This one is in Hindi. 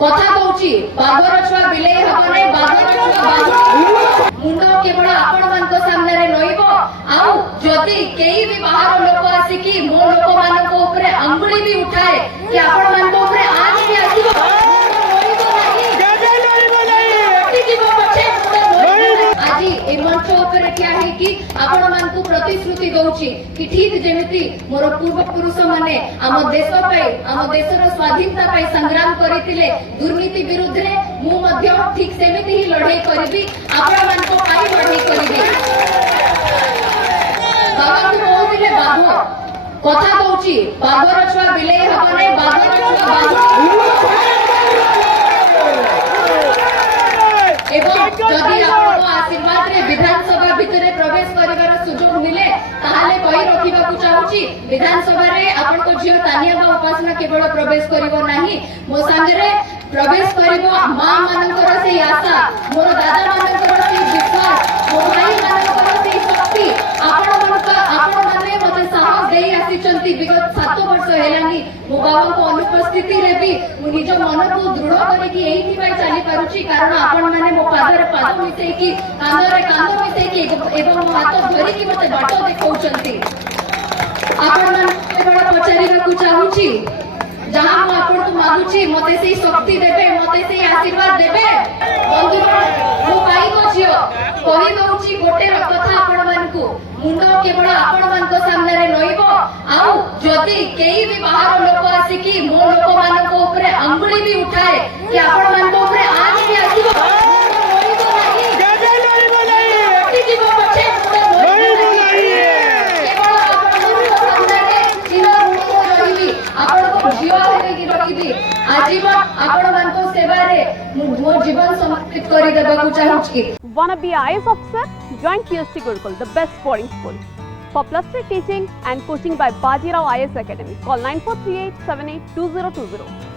କଥା ଦଉଛି ବାଘର ଛୁଆ ବିଲେଇ ହବ ନାହିଁ, ବାଘର ଛୁଆ ବାଘ ମୁଣ୍ଡ କେବଳ ଆପଣମାନଙ୍କ ସାମ୍ନାରେ ରହିବ। ଆଉ ଯଦି କେହି ବି ବାହାର ଲୋକ ଆସିକି ମୋ ଲୋକମାନଙ୍କ ଉପରେ ଆଙ୍ଗୁଳି ବି ଉଠାଏ କି ଆପଣମାନଙ୍କ ଉପରେ ଆଞ୍ଚ ବି ଆସିବ, আজি এই মঞ্চ উপরে ঠিয়া হইকি আপন মানকু প্রতিশ্রুতি দউছি कि ठीक जेमिति मोर पूर्व पुरुष माने आम देश पाई आम देशर स्वाधीनता पाई संग्राम करितिले दुर्नीति विरुद्ध रे मु मध्य ठीक सेमिति ही लड़ाई करबी, आपन मानको पाई लड़ाई करबी। बाबा को कहउतिले बाघ কথা দउची बाघर छुआ बिलेई हबो नै, बाघर छुआ बाघ एवं जदि आपको आशीर्वाद रे विधानसभा भितरे प्रवेश करिवार सुजोग मिले ताहाले कहि रखिबाकू चाहूची विधानसभा रे आपनको झियो तानिया बा उपासना केवल प्रवेश करिवो नाही, मो संगे प्रवेश करिवो मां मानकर से आशा, मोर दादा मानकर से विश्वास, मो भाई मानकर से शक्ति आपण माने मते साहस देई आसीचंती विगत 7 वर्ष हेलानी। मो बाबा को अनुपस्थिति रे भी मु निज मन को दृढ़ करी कि एही पाई चली पारुची, कारण आपण माने मो पादरे पाद मिसै कि कांदरे कांद मिसै कि एवं मो हाथ धरि कि मते बाट देखौचंती। आपण मान केवल पचारिबा को चाहूची जहां मु आपण को मागुची मते से शक्ति देबे, मते से आशीर्वाद देबे। बंधुगण मु पाइबो झियो कहि दउची गोटे कथा आपण मानकू मुंड केवल आपण मानक सामने रे रहिबो। आउ जदि केही भी बाहर लोक आसिकी मो लोक मानक ऊपर आंगुली भी उठाए कि आपण मानक ऊपर आंच भी आसीबो, रहिबो नाही लड़िबो नाही टिकिबो पछे केवल आपण मानक सामने रे चिर ऋणी रहिबी, आपण को झियो हेकी रखिबी। आजीवन आपण मानक सेवा रे मो जीवन समर्पित करि देबाकू चाहूची। Wanna be IAS officer? Join PST Gurukul, the best boarding school. For plus 3 teaching and coaching by Bajirao IAS Academy, call 9438 782020.